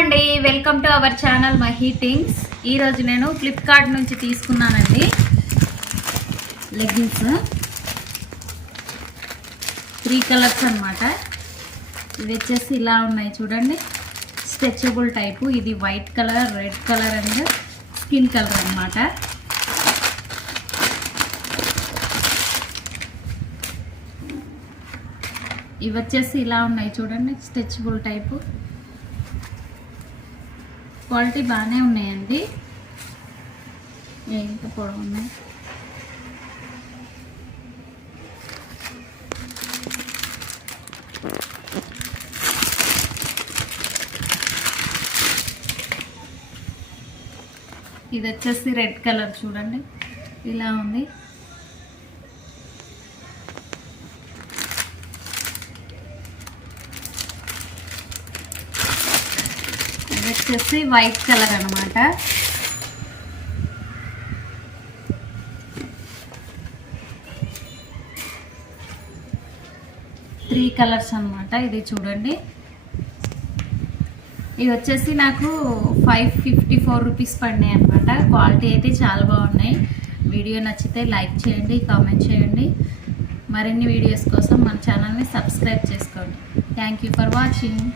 అండి, welcome to our channel Mahi things. ఈరోజు నేను ఫ్లిప్కార్ట్ నుంచి తీసుకున్నానండి లెగ్గిన్స్ 3 కలర్స్ అన్నమాట. ఇవి వచ్చేసి ఇలా ఉన్నాయి చూడండి, స్ట్రెచబుల్ టైపు. ఇది white colour, red colour and skin colour అన్నమాట. ఇవి వచ్చేసి ఇలా ఉన్నాయి చూడండి, స్ట్రెచబుల్ టైపు. క్వాలిటీ బాగానే ఉన్నాయండి, ఎంత పొడవు ఉన్నాయి. ఇది వచ్చేసి రెడ్ కలర్ చూడండి, ఇలా ఉంది. వచ్చేసి వైట్ కలర్ అన్నమాట. త్రీ కలర్స్ అన్నమాట. ఇది చూడండి, ఇవి వచ్చేసి నాకు 554 రూపీస్ పడినాయి అన్నమాట. క్వాలిటీ అయితే చాలా బాగున్నాయి. వీడియో నచ్చితే లైక్ చేయండి, కామెంట్ చేయండి. మరిన్ని వీడియోస్ కోసం మన ఛానల్ని సబ్స్క్రైబ్ చేసుకోండి. Thank you for watching.